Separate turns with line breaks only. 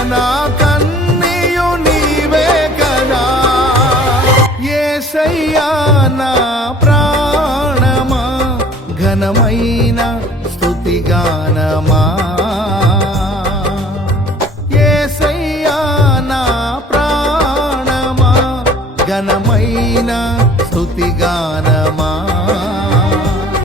కన్నా కన్నీయు నీవే కదా. ఏసయ్యా నా ప్రాణమా ఘనమైన స్థుతిగానమా. ఏసయ్యా నా ప్రాణమా ఘనమైన స్థుతిగానమా.